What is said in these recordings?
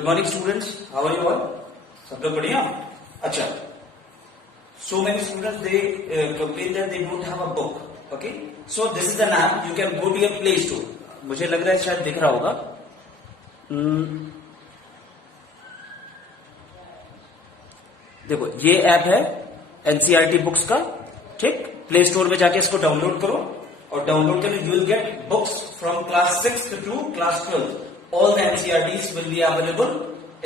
Good morning students, how are you all? सब लोग बढ़िया? अच्छा. So many students they complain that they don't have a book. Okay? So this is an app. You can go to your Play Store. मुझे लग रहा है शायद दिख रहा होगा. देखो ये ऐप है एनसीईआरटी बुक्स का. ठीक, प्ले स्टोर में जाके इसको डाउनलोड करो और डाउनलोड करके you will gate books from class 6th to class 12th. All the NCERTs will be available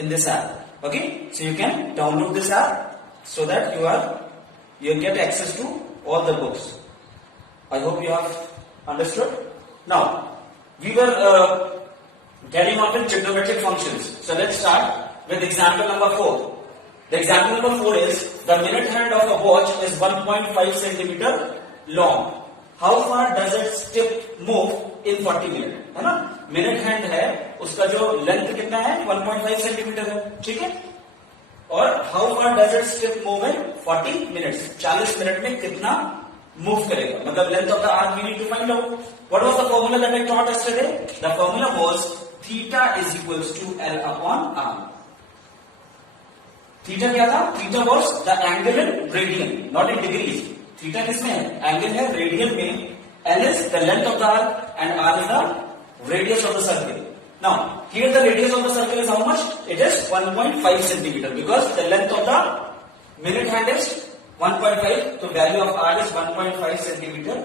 in this app. Okay, so you can download this app so that you get access to all the books. I hope you have understood. Now we were getting on with trigonometric functions. So let's start with example number 4. The example number 4 is the minute hand of a watch is 1.5 centimeter long. How far does its tip move in 40 minutes? है ना, minute hand है, उसका जो length कितना है 1.5 centimetre है. ठीक है, और how far does it tip move in 40 minutes, 40 minute में कितना मूव करेगा, मतलब length of the arc we need to find out. What was the formula that I taught yesterday? The formula was theta is equals to L upon R. Theta क्या था? Theta was the angle in radian, not in degrees. Theta किसमें है? Angle है radian में. L is the length of the arc and R is the radius of the circle. Now here the radius of the circle is how much? It is 1.5 centimeter because the length of the minute hand is 1.5, so value of r is 1.5 centimeter.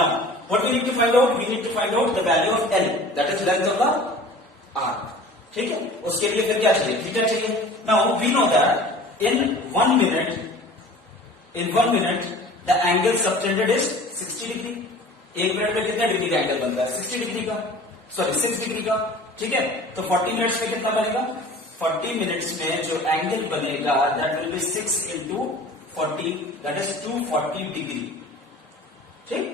Now what we need to find out? We need to find out the value of l, that is length of the arc. ठीक है, उसके लिए फिर क्या चाहिए? Theta चाहिए. Now we know that in 1 minute the angle subtended is 60 degree. एक minute में कितना डिग्री का एंगल बनता है? 60 डिग्री का, सॉरी 6 डिग्री का. ठीक है, तो 40 मिनट्स में कितना बनेगा? 40 मिनट्स में जो एंगल बनेगा that will be 6 into 40, that is 240 degree. ठीक,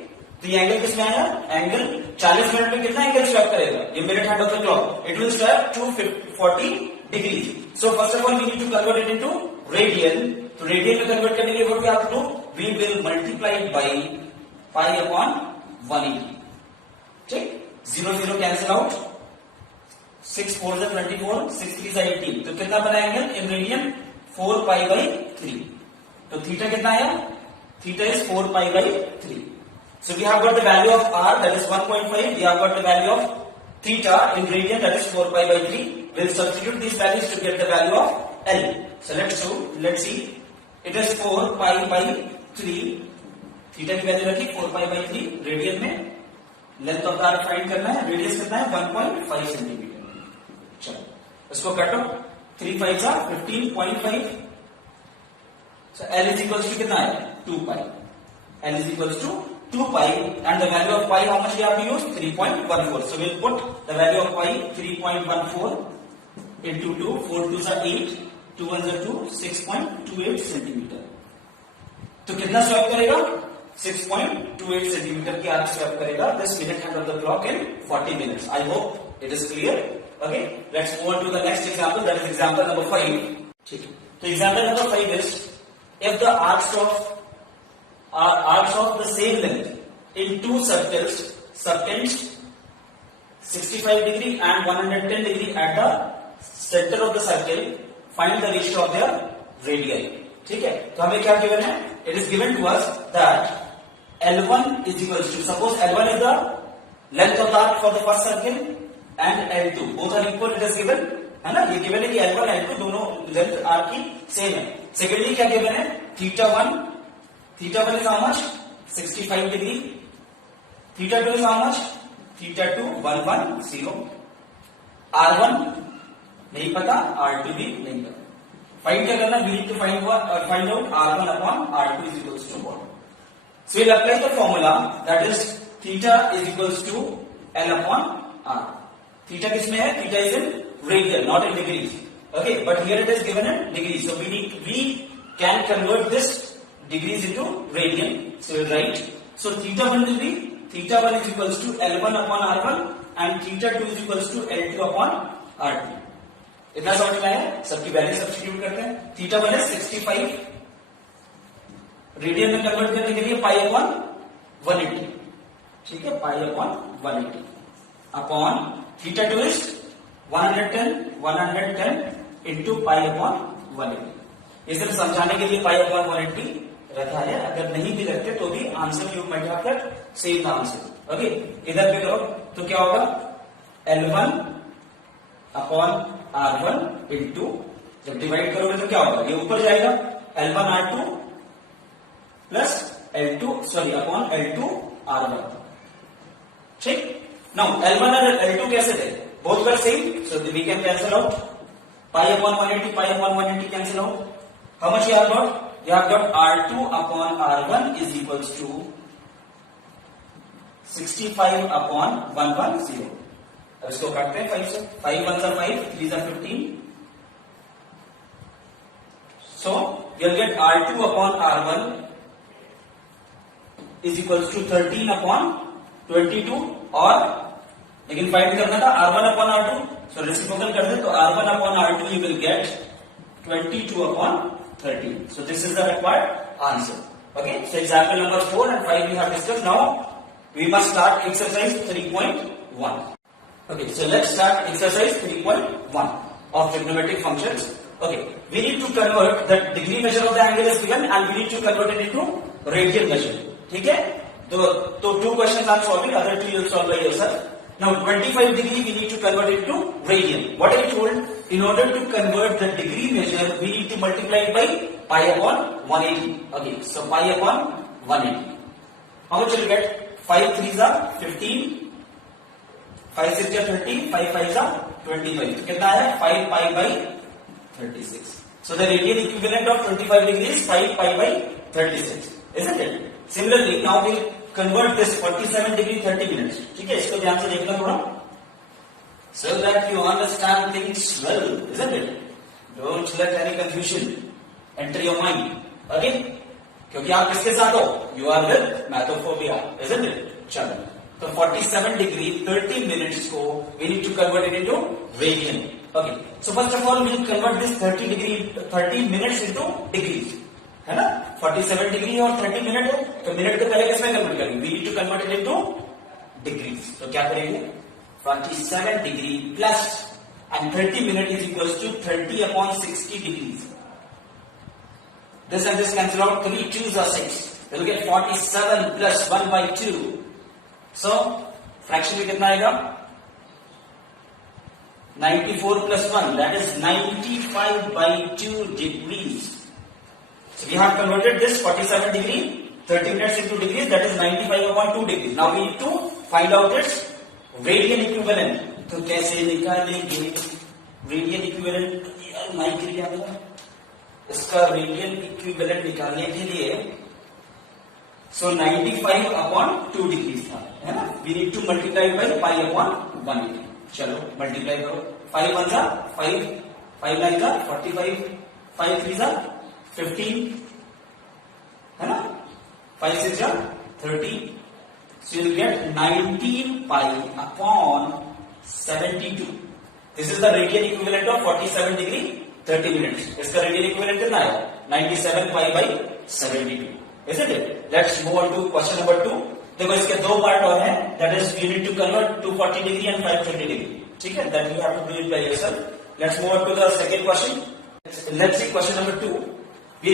तो ये एंगल किसमें आया? एंगल 40 मिनट में कितना एंगल स्वैप करेगा? ये minute hand of the clock, it will swap 240 degree. So first of all we need to convert it into radian. तो रेडियन में कन्वर्ट करने के लिए what we have to do? We will multiply by pi upon 180. ठीक, 0 0 cancel out, 6 4 जा 24, 6 3 जा 18. तो कितना बना angle in radian? 4 pi by 3. तो थीटा कितना आया? Theta is 4 pi by 3. So we have got the value of R that is 1.5. We have got the value of theta in radian that is 4 pi by 3. Will substitute this values to get the value of L. So let's see. It is 4 pi by 3. Theta की value रखी 4 pi by 3. Radian में length of the arc find करना है. Radius कितना है? 1.5 centimetre. चलो इसको काटो. 3 5 जा 15.5. So L is equals to कितना है? 2 pi. L is equals to 2 pi and the value of pi how much we have to use? 3.14. So we will put the value of pi 3.14 into 2. 4 2 जा 8, 2 1 जा 2, 6.28 centimetre. तो कितना swap करेगा? 6.28 centimetre की arc swap करेगा this minute hand of the clock in 40 minutes. I hope it is clear. Okay, let's move on to the next example that is example number 5. ठीक है, तो example number 5 is if the arcs of the same length in two circles subtends 65 degree and 110 degree at the center of the circle, find the ratio of their radii. ठीक है, तो हमें क्या given है? It is given to us that L1 is equals to, suppose L1 is the length of the arc for the first circle and L2 both are equal. It is given है ना, ये given है कि L1 L2 दोनों length arc की same है. Secondly क्या given है? Theta 1 is how much? 65 degree. Theta 2 is how much? Theta 2 110. R1 नहीं पता, R2 भी नहीं पता. फाइंड क्या करना? We need to find out R1 upon R2 is equals to what? So we'll apply the formula that is theta is equals to L upon R. Theta किसमें है? Theta is in radian, not in degrees. Okay, but here it is given in degrees. So we can convert this degrees into radian. So we'll write. So theta 1 will be theta 1 is equals to L1 upon R1 and theta 2 is equals to L2 upon R2. इतना समझ में आया? सबकी value substitute करते हैं. Theta 1 is 65. Radian में convert करने के लिए पाई अपॉन 180. ठीक है, पाई upon 180 upon theta 2 is 110 into pi upon 180। ये सिर्फ समझाने के लिए पाई अपॉन 180 रखा है, अगर नहीं भी रखते तो भी answer you might have kept same the answer. Okay, इधर पे करो तो क्या होगा, L1 अपॉन R1 इंटू, जब डिवाइड करोगे तो क्या होगा, ये ऊपर जाएगा, L1 R2 plus L2 sorry upon L2 R1। ठीक, नाउ L1 और L2 कैसे थे, both were same, so we can cancel out, pi upon 180 pi upon 180 cancel out. How much you have got, you have got R2 upon R1 is equals to 65 upon 110। अब इसको काटते हैं 5 से, 5 1 5, 3 15, so you'll get R2 upon R1 is equals to 13 upon 22, और लेकिन find करना था R1 upon R2, so reciprocal कर दे तो R1 upon R2 you will get 22 upon 13. So this is the required answer. Okay. So example number 4 and 5 we have discussed. Now we must start exercise 3.1. Okay. So let's start exercise 3.1 of trigonometric functions. Okay. We need to convert the degree measure of the angle is given and we need to convert it into radian measure. ठीक है? तो two questions I am solving. Other two you will solve by yourself. Now 25 degree we need to convert it to radian. What I told? In order to convert the degree measure, we need to multiply it by pi upon 180. Okay, so pi upon 180. How much will you get? 5 3s are 15, 5 6s are 30, 5 5s are 25. कितना है? 5 pi by 36. So the radian equivalent of 25 degrees is 5 pi by 36, isn't it? Similarly, now we'll convert this 47 degree 30 minutes. ठीक है, इसको ध्यान से देखना थोड़ा, so that you understand things well, isn't it? Don't let any confusion enter your mind. Okay? क्योंकि आप किसके साथ हो? You are with मैथोफोबिया, isn't it? चलो, तो 47 degree 30 minutes को we need to convert it into radian. Okay. So first of all we will convert this 30 minutes into degrees. है ना? 47 degree और 30 minute है, तो मिनट के पहले किसमें कन्वर्ट करेंगे? We need to convert it into degrees. तो क्या करेंगे? 47 degree plus and 30 minute is equals to 30 upon 60 degrees. This and this cancel out, 3 2s are 6. We will get 47 plus 1 by 2. So fraction में कितना आएगा? 94 plus 1, that is 95 by 2 degrees. So we have converted this 47 degree 30 minutes into degrees, that is 95 upon 2 degrees. Now we need to find out its radian equivalent. तो कैसे निकालेंगे radian equivalent? Mic के लिए इसका radian equivalent निकालने के लिए सो 95 upon 2 degree था, है ना? We need to multiply by pi upon 180। चलो मल्टीप्लाई करो, 5 1 5, 5 9 45, 5 3 15, है ना? 5 6 30, so you will get 19 pi upon 72. This is the radian equivalent of 47 degree 30 minutes. इसका radian equivalent कितना है? 97 pi by 72, isn't it? Let's move on to question number 2. देखो इसके दो पार्ट और हैं, that is you need to convert 240 degree and 520 degree. ठीक है, that you have to do it by yourself. Let's move on to the second question. Let's see question number 2. We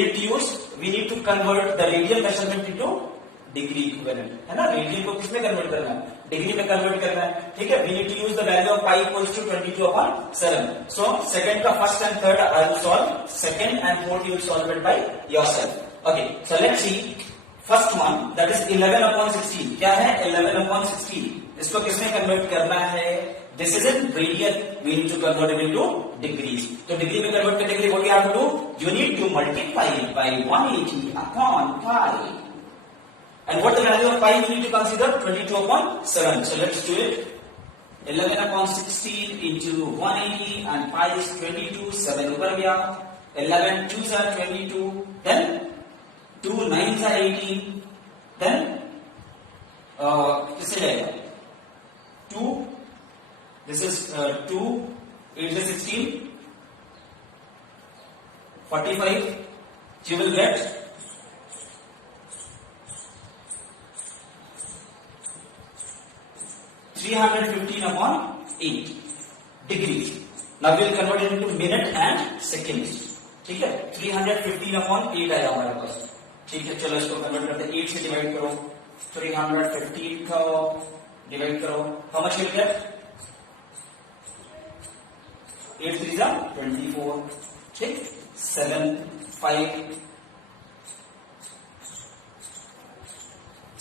need to convert the radial measurement into degree equivalent, है ना? Radian को किसमें convert करना है? Degree में convert करना है, ठीक है? We need to use the value of pi equals to 22 upon 7. So second का first and third I will solve, second and fourth you will solve it by yourself. Okay, so let's see first one, that is 11 upon 16. क्या है 11 upon 16? इसको किसमें convert करना है? This is in radian, we need to convert it into degrees. तो degree में convert करने के लिए what we have to do? You need to multiply by 180 upon pi. And what the value of pi we need to consider? 22 upon 7. So let's do it. 11 upon 16 into 180 and pi is 22. 7 ऊपर गया. 11 2s are 22. Then 2 9s are 18. Then किससे जाएगा? 2. This is 2. 8 is 16. 45. You will get 315 upon 8. Degrees. Now we will convert it into minute and seconds. ठीक है, 315 upon 8 आया हमारे पास। ठीक है, चलो इसको कन्वर्ट करते हैं, 8 से डिवाइड करो, 315 को डिवाइड करो, हाउ मच विल गेट? 8 3 जा 24, ठीक, 7 5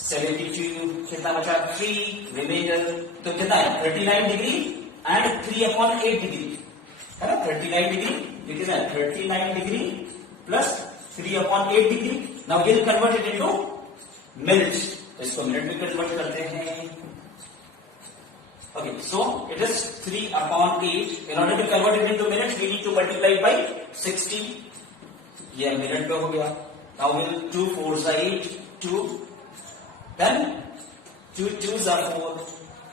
72, कितना बचा? 3 रिमेंडर, तो कितना है? 39 डिग्री एंड 3 अपॉन 8 डिग्री, है ना? 39 डिग्री, ये कितना है? 39 degree plus 3 upon 8 degree. Now will convert it into minutes, तो इसको मिनट में कन्वर्ट करते हैं। Okay, so it is 3 upon 8. In order to convert it into minutes, we need to multiply it by 60. ये minute पे हो गया। Now we'll 2 4s are 8, 2, then 2 2s are 4,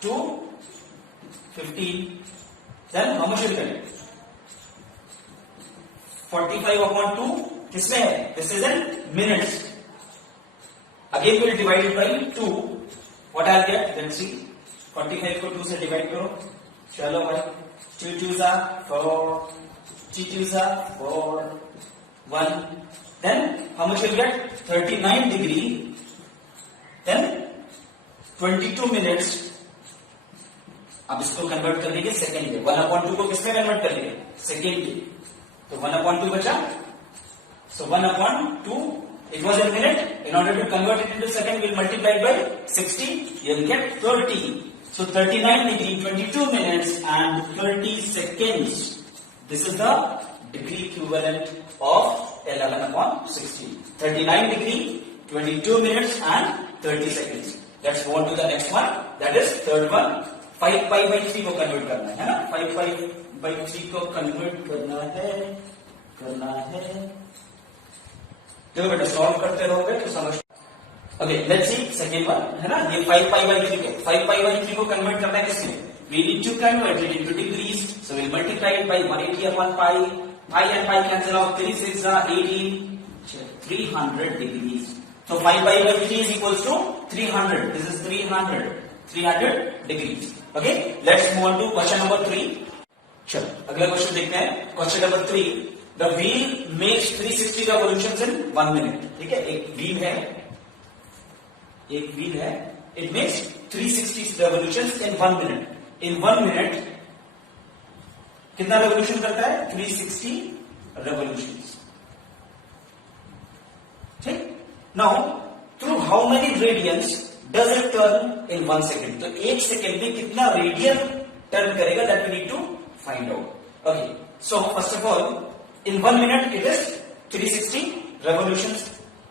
2 15. Then how much will get? 45 upon 2. किसमें है? This is in minutes. Again we'll divide it by 2. What I'll get? Let's see. 45 को 2 से divide करो, चलो भाई, 2 2s are 4, 3 2s are 4, 1, then how much will get? 39 degree, then 22 minutes। अब इसको convert कर देंगे सेकेंड में, 1 अपॉन 2 को किसमें कन्वर्ट कर देंगे? सेकेंड में, तो 1 अपॉन 2 बचा, so 1 upon 2, it was a minute. In order to convert it into second, we'll multiply it by 60, you'll get 30. So 39 degree, 22 minutes and 30 seconds. This is the degree equivalent of 11 upon 60. 39 degree, 22 minutes and 30 seconds. Let's go on to the next one. That is third one. 5 pi by 3 को convert करना है ना? 5 pi by 3 को convert करना है। देखो बेटा, solve करते रहोगे तो समझ। Okay, let's see second one, है ना? ये 5 pi by 3 को 5 pi by 3 को कन्वर्ट करना है किसमें? We need to convert it into degrees, so we multiply it by 180 upon pi, pi and pi cancel out, 3 6 18, 300 degrees. So 5 pi by 3 is equals to 300. This is 300 degrees. Okay, let's move on to question number 3. चलो अगला question देखते हैं। Question number 3, the wheel makes 360 revolutions in 1 minute। ठीक है, एक wheel है, it makes 360 revolutions in 1 minute. In 1 minute कितना revolution करता है? 360 revolutions। ठीक, now through how many radians does it turn in 1 second? तो 1 सेकेंड में कितना रेडियन टर्न करेगा? that we need to find out. Okay, so first of all, in 1 minute it is 360 revolutions.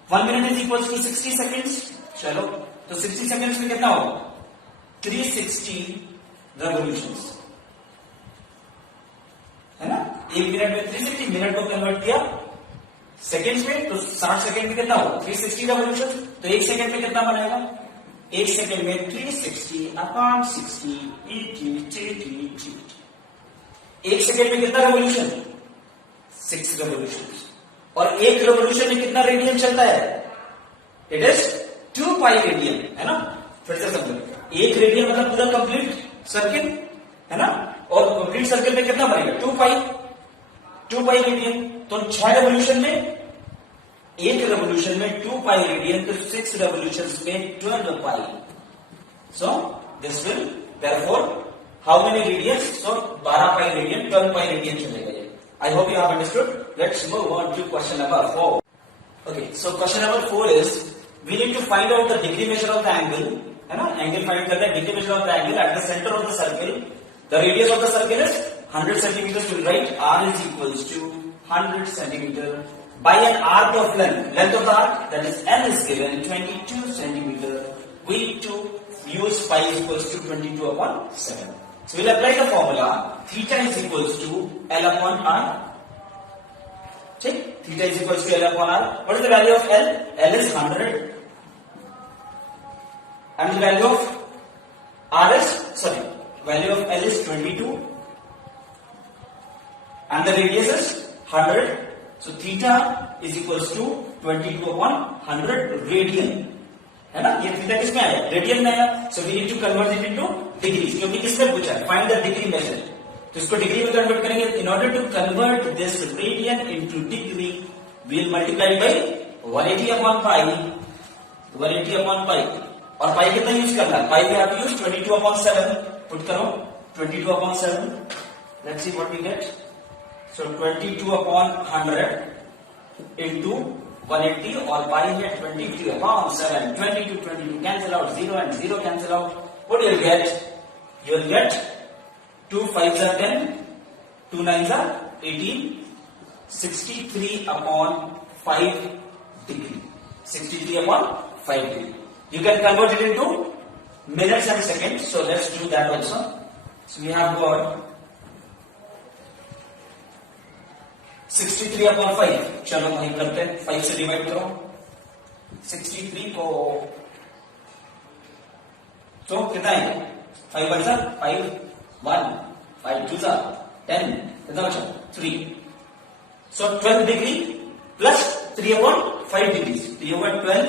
1 minute is equals to 60 seconds. चलो, तो 60 seconds में कितना होगा? 360 revolutions, है ना? 1 मिनट में 360, मिनट को कन्वर्ट किया सेकेंड्स में, तो 60 सेकेंड में कितना होगा? 360 revolutions। तो 1 सेकेंड में कितना बनाएगा? 1 सेकेंड में 360 अपॉन 60, 80। 1 सेकेंड में कितना रेवोल्यूशन? 6 रेवोल्यूशन। और 1 रेवोल्यूशन में कितना रेडियन चलता है? इट इज 2 पाई रेडियन, है ना? फिर से समझो, 1 रेडियन मतलब पूरा कंप्लीट सर्किल, है ना? और कंप्लीट सर्किल में कितना बनेगा? 2 पाई रेडियन। तो 6 रेवोल्यूशन में, 1 रेवोल्यूशन में 2 पाई रेडियन, तो 6 रेवोल्यूशंस में 12 pi. So this will therefore how many radians? So 12 pi radian, 12 pi radian चलेगा ये। I hope you have understood. Let's move on to question number 4. Okay, so question number 4 is we need to find out the degree measure of the angle, है ना? Angle find करते हैं, degree measure of the angle at the center of the circle. The radius of the circle is 100 centimeters. We will write R is equals to 100 centimeter by an arc of length. Length of the arc, that is L, is given 22 centimeter. We to use pi is equals to 22 upon 7. So we'll apply the formula theta is equals to L upon R. Check, theta is equals to L upon R. What is the value of L? L is 100 and the value of R is, value of L is 22 and the radius is 100. So theta is equals to 22 upon 100 radian, है ना? ये theta किसमें आया? Radian में आया। So we need to convert it into degrees, क्योंकि किसमें पूछा है? Find the degree measure. तो तो इसको डिग्री में कन्वर्ट करेंगे. In order to convert this radian into degree we will multiply by 180 upon pi, 180 upon pi. और पाई कितना यूज करना है? पाई में आप यूज 22 अपॉन 7. पुट करो 22 upon 7. Let's see what we get. So 22 upon 100 into 180 और पाई है 22 upon 7. 22 cancel out, 0 and 0 cancel out. What you will get? You will get 2 5s are 10, 2 9s are 18, 63 upon 5 degree. 63 upon 5 degree. You can convert it into minutes and seconds. So let's do that also. So we have got 63 upon 5. चलो वहीं करते हैं. 5 से divide करो 63 को. तो कितना है? 5 1 5 1 5 2 10. कितना बचा? 3. सो 12 डिग्री प्लस 3 अपॉन 5 डिग्री. तो ये होगा 12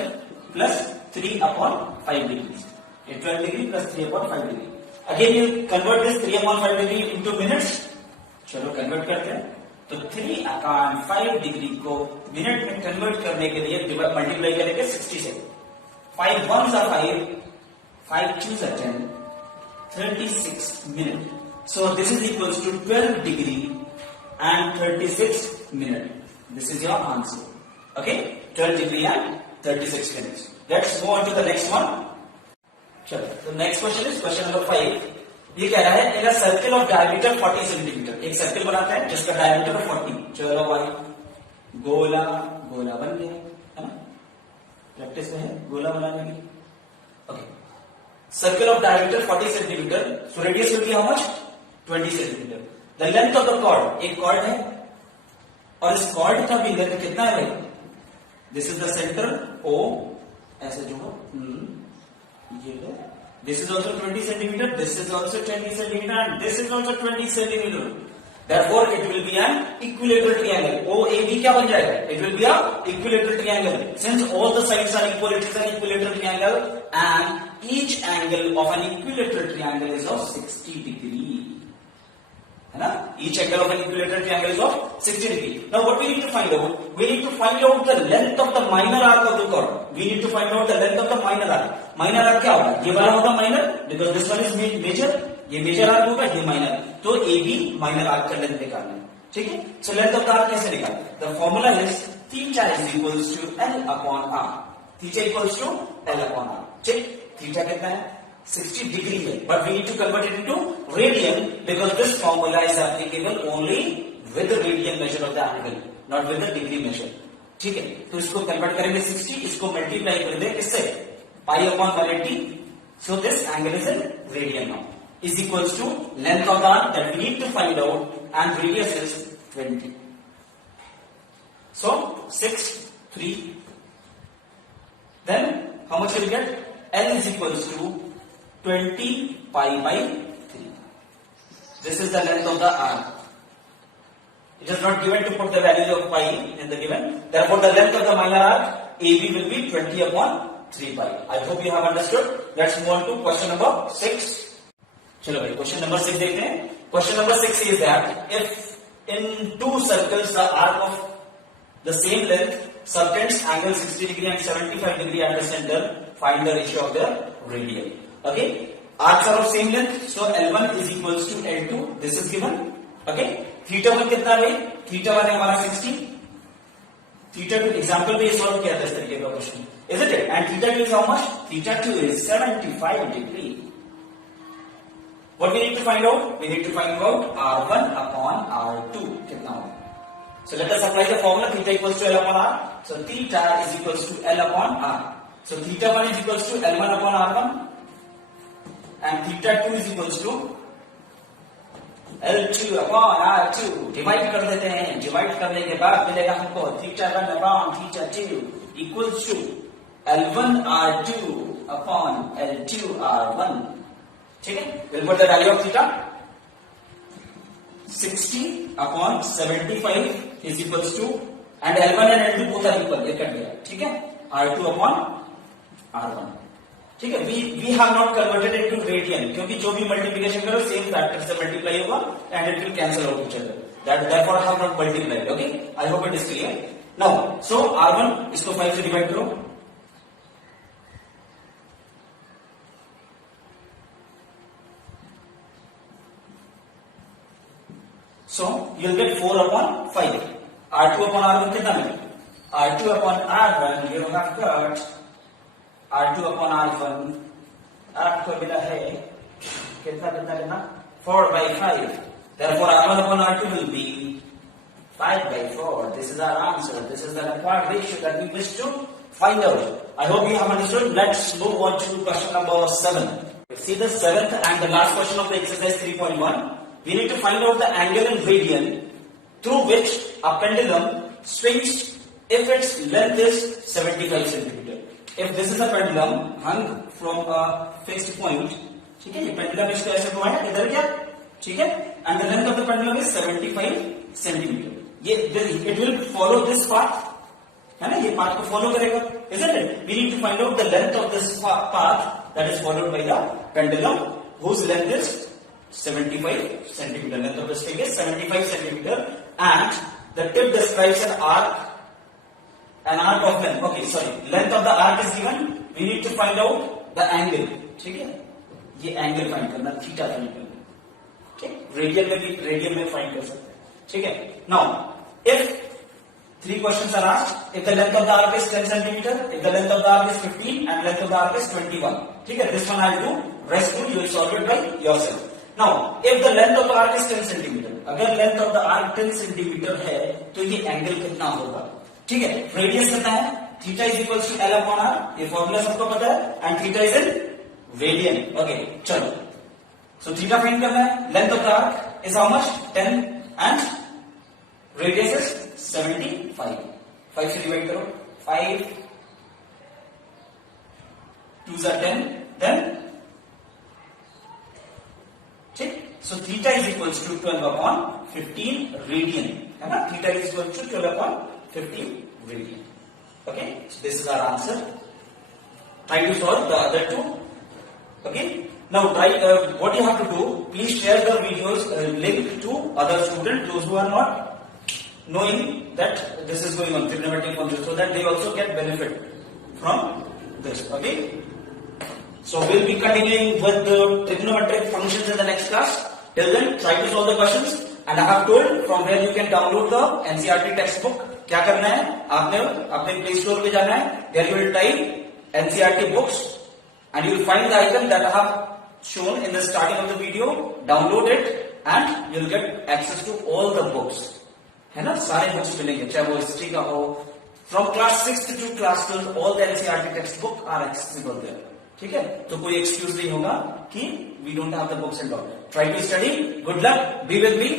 प्लस 3 अपॉन 5 डिग्री. ये 12 degree plus 3 upon 5 degree. Again you convert this 3 upon 5 degree into minutes. चलो कन्वर्ट करते हैं. तो 3 अपॉन 5 डिग्री को मिनट में कन्वर्ट करने के लिए मल्टीप्लाई करेंगे 60 से. 5 1s are 5, 5 2s are 10, 36 minute. So this is equals to 12 degree and 36 minute. This is your answer. Okay, 12 degree and 36 minutes. Let's move on to the next one. चलो, the next question is question number 5. ये कह रहा है in a circle of diameter 40 centimetre. एक circle बनाता है जिसका diameter 40. चलो भाई गोला गोला बन गया है ना. प्रैक्टिस में है गोला बनाने की. Okay, circle of diameter 40 centimetre. So radius will be how much? 20 centimetre. The length of the chord, एक कॉर्ड है और इस कॉर्ड का भी लेंथ कितना है भाई? This is the centre O. ऐसे जोड़ो. ये this is also 20 centimeter, this is also 20 centimeter, and this is also 20 centimeter. Therefore, it will be an equilateral triangle. OAB क्या बन जाएगा? It will be a equilateral triangle. Since all the sides are equal, it is an equilateral triangle, and each angle of an equilateral triangle is of 60 degree. है ना? Each angle of an equilateral triangle is of 60 degree. Now, what we need to find out? We need to find out the length of the minor arc of the chord. We need to find out the length of the minor arc. Minor arc क्या होगा? ये वाला होगा minor, because this one is major. ये major arc होगा, ये minor. तो AB minor arc का length निकालना है. ठीक है? So length of the arc कैसे निकालना? The formula is theta is equals to L upon R. Theta equals to L upon R. ठीक? Theta कितना है? 60 degree है. But we need to convert it into radian because this formula is applicable only with the radian measure of the angle, not with the degree measure. ठीक है? तो इसको convert करेंगे 60. इसको मल्टीप्लाई कर दें किससे? Pi upon 180. So this angle is in radian now. Is equals to length of the arc that we need to find out, and radius is 20. So 6 3. Then how much will you get? L is equals to 20 pi by 3. This is the length of the arc. It is not given to put the value of pi in the given. Therefore, the length of the minor arc AB will be 20 upon 3 pi. I hope you have understood. Let's move on to question number 6. चलो भाई question number 6 देखते हैं. Question number 6 is that if in two circles the arc of the same length subtends angle 60 degree and 75 degree at the center, find the ratio of their radius. Okay, arcs are of same length, so L1 is equals to L2. This is given. Okay, theta 1 कितना है? Theta 1 है हमारा 60. Theta 2 example पे solve किया था इस तरीके का question, isn't it? And theta 2 is how much? Theta 2 is 75 degree. What we need to find out? We need to find out R1 upon R2 कितना होगा? So let us apply the formula theta equals to L upon R. So theta is equals to L upon R. So theta 1 is equals to L1 upon R1. And theta 2 is equals to L2 upon R2. Divide कर देते हैं. Divide करने के बाद मिलेगा हमको theta 1 upon theta 2 equals to L1 R2 upon L2 R1. ठीक है? We'll put the value of theta 60 upon 75 is equals to, and L1 and L2 both are equal. ये कट गया. ठीक है? R2 upon R1. ठीक है, we have not converted into radian, क्योंकि जो भी मल्टीप्लिकेशन करो सेम फैक्टर से मल्टीप्लाई होगा and it will cancel out each other, therefore I have not multiplied. Okay, I hope it is clear. Now, so R1 इसको 5 से divide करो, so you'll get 4 upon 5. R2 upon R1 कितना मिलेगा? R2 upon R1 you have got R2 upon R1 आपको मिला है कितना कितना कितना 4 by 5. Therefore R1 upon R2 will be 5 by 4. This is our answer. This is the required ratio that we wish to find out. I hope you have understood. Let's move on to question number 7. See the seventh and the last question of the exercise 3.1. We need to find out the angle in radian through which a pendulum swings if its length is 75 centimeter. If this is a pendulum hung from a fixed point, ठीक है, ये pendulum इसको ऐसे घुमाया है, इधर क्या, ठीक है, and the length of the pendulum is 75 centimeter. ये it will follow this path, है ना, ये path को follow करेगा, isn't it? We need to find out the length of this path that is followed by the pendulum, whose length is 75 centimeter. Length of the string is 75 centimeter, and the tip describes an arc of length. Okay, sorry. Length of the arc is given. We need to find out the angle. ठीक है? ये angle find करना, theta find करना. ठीक? Radian में find कर सकते हैं. ठीक है? Now, if 3 questions are asked, if the length of the arc is 10 centimeter, if the length of the arc is 15, and length of the arc is 21. ठीक है? This one I'll do. Rest two you will solve it by yourself. Now, if the length of the arc is 10 centimeter, अगर length of the arc 10 centimeter है, तो ये angle कितना होगा? ठीक है, रेडियस कितना है, theta is equal to L upon R, ये फॉर्मूला सबको पता है, and theta is in radian. Okay, चलो, सो थीटा फाइंड करना है. Length of the arc is how much, 10, and radius is 75. 5 से डिवाइड करो, 5 2s are 10, देन ठीक, so theta is equal to 12 upon 15 radian, है ना, theta is equal to 12 upon 15 radian. Okay, so this is our answer. Try to solve the other two. Okay, now try what you have to do. Please share the videos link to other students, those who are not knowing that this is going on, trigonometric functions, so that they also get benefit from this. Okay, so we'll be continuing with the trigonometric functions in the next class. Till then, try to solve the questions. And I have told from where you can download the NCERT textbook. क्या करना है, आपने अपने play store पे जाना है, there you will type NCERT books and you will find the icon that I have shown in the starting of the video. Download it and you will get access to all the books, है ना, सारे books मिलेंगे, चाहे वो history का हो, from class 6th to class 12 all the NCERT text book are accessible there. ठीक है, तो कोई एक्सक्यूज नहीं होगा कि we don't have the books and all. Try to study. Good luck, be with me.